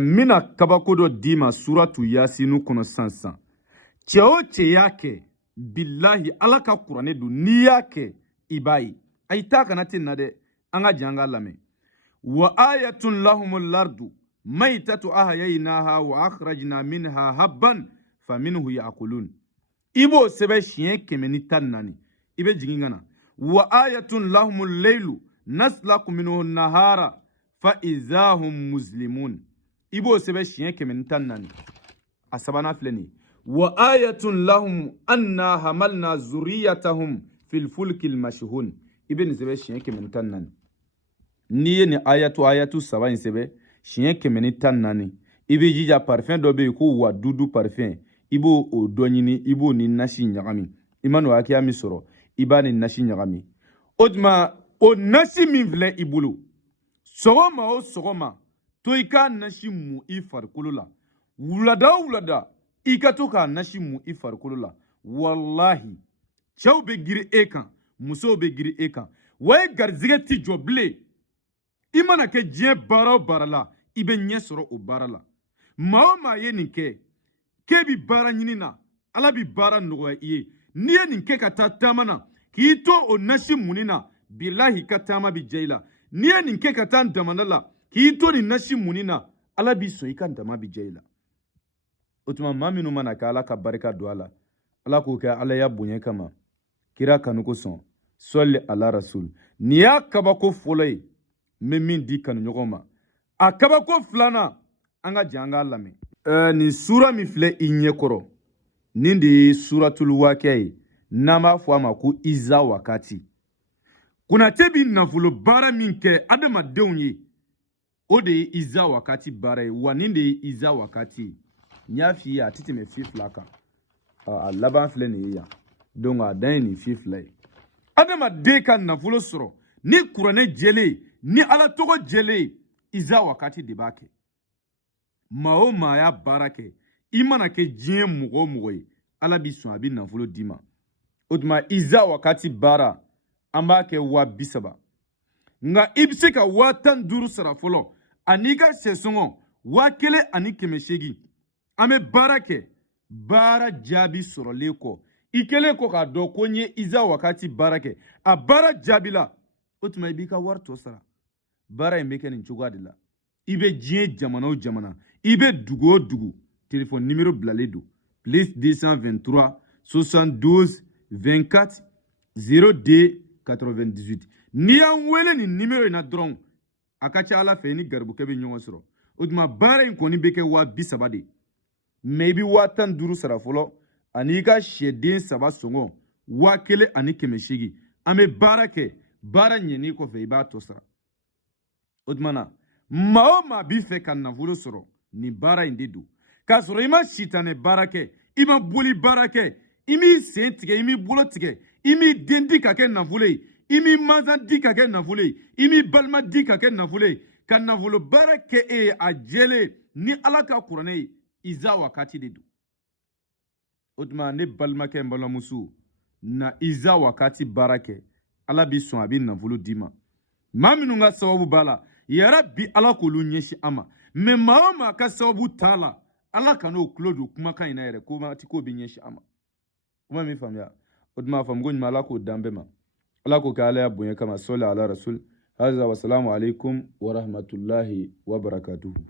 mina kabako dɔ d'i ma suratu yasinu kɔnɔ sansan. Cɛ o cɛ y'a kɛ billahi ala ka kuranɛ don n'i y'a kɛ i b'a ye a y'i ta kana ten na dɛ an ka jan ka lamɛn wa ayatun lahumul lardu maytatu ahyaynaha wa akhrajna minha habban faminhu ya'kulun i b'o sɛbɛn siɲɛ 114 i bɛ jigin ka na wa ayatun lahumul laylu naslaku minhu nahara fa izahum muslimun i b'o sɛbɛn siɲɛ 114 a sabanan filɛ nin ye wa ayatun lahum anna hamalna zuriyatahum fil fulkil mashhun i bɛ nin sɛbɛn siɲɛ 114 n'i ye nin ayatu saba in sɛbɛn siɲɛ 114 i bɛ jija parfum dɔ bɛ yen ko wa dudu parfum i b'o o dɔ ɲini i b'o ni nasi ɲagami i ma n'o hakɛya min sɔrɔ i b'a ni nasi ɲagami o tuma o nasi min filɛ i bolo sɔgɔma o sɔgɔma to i k'a nasi mun i farikolo la wulada o wulada i ka to k'a nasi mun i farikolo la wallahi cɛw bɛ girin e kan musow bɛ girin e kan wa e garizɛgɛ ti jɔ bilen i mana kɛ diɲɛ baara o baara la i bɛ ɲɛ sɔrɔ o baara la maa o maa ye nin kɛ k'e bi baara ɲini na ala bi baara nɔgɔya i ye n'i ye nin kɛ ka taa taama na k'i to o nasi munni na bilahi ka taama bi diya i la n'i ye nin kɛ ka taa damanda la k'i to nin nasi munni na ala b'i sɔn i ka dama bi diya i la o tuma maa minnu mana kɛ ala ka barika don a la ala k'o kɛ ala ya bonya kama kira kanu ko sɔn sɔli ala rasul nin y'a kabako fɔlɔ ye n bɛ min di kanuɲɔgɔn ma a kabako filanan an ka jan an k'a lamɛn nin sura min filɛ i ɲɛkɔrɔ nin de ye suratul waqi'a ye n'an b'a fɔ a ma ko iza wakati konate bi nafolo baara min kɛ adamadenw ye o de ye iza wakati baara ye wa nin de ye iza wakati ye n y'a f'i ye a tɛ tɛmɛ fila kan a laban filɛ nin ye yan donc a dan ye nin fila ye adamaden ka nafolo sɔrɔ ni kuranɛ jɛlen ni ala tɔgɔ jɛlen iza wakati de b'a kɛ maa o maa y'a baara kɛ i mana kɛ diɲɛ mɔgɔ o mɔgɔ ye ala b'i sɔn a bɛ nafolo d'i ma o tuma iza wakati baara an b'a kɛ 30,000 nka i bɛ se ka 15,000 sara fɔlɔ an'i ka sɛsɔngɔ 1,800 an bɛ baara kɛ baara jaabi sɔrɔlen kɔ i kɛlen kɔ k'a dɔn ko n ye iza wakati baara kɛ a baara jaabi la o tuma i b'i ka wari tɔ sara baara in bɛ kɛ nin cogoya de la i bɛ diɲɛ jamana o jamana i bɛ dugu o dugu téléphone numéro bilalen don plus 223 72 24 02 98 n'i y'an wele nin numéro in na dɔrɔn a ka ca ala fɛ i ni garibukɛ bɛ ɲɔgɔn sɔrɔ o tuma baara in kɔni bɛ kɛ 30,000 de mais i bɛ 15,000 sara fɔlɔ ani i ka sɛden 3 sɔngɔ 1,800 an bɛ baara kɛ baara ɲɛnen kɔfɛ i b'a tɔ sara o tuma na maa o maa b'i fɛ ka nafolo sɔrɔ nin baara in de don k'a sɔrɔ i ma sitanɛ baara kɛ i ma boli baara kɛ i m'i sen tigɛ i m'i bolo tigɛ i m'i den di ka kɛ nafolo ye i m'i mansan di ka kɛ nafolo ye i m'i balima di ka kɛ nafolo ye ka nafolo baara kɛ e ye a jɛlen ni ala ka kuranɛ ye iza wakati de don o tuma ne balimakɛ n balimamuso na iza wakati baara kɛ ala b'i sɔn a bɛ nafolo d'i ma maa minnu ka sababu b'a la yara bi ala k'olu ɲɛsin an ma mais maa o maa ka sababu t'a la ala kan'o tulo don kumakan in na yɛrɛ ko ti k'o bɛ ɲɛsin an ma kuma min faamuya o tuma a faamu ko ɲuman ala k'o dan bɛɛ ma ala k'o kɛ ala ya bonya kama sɔli ala rasul haza wasalamu alaikum wa rahmatullahi wa barakatuhu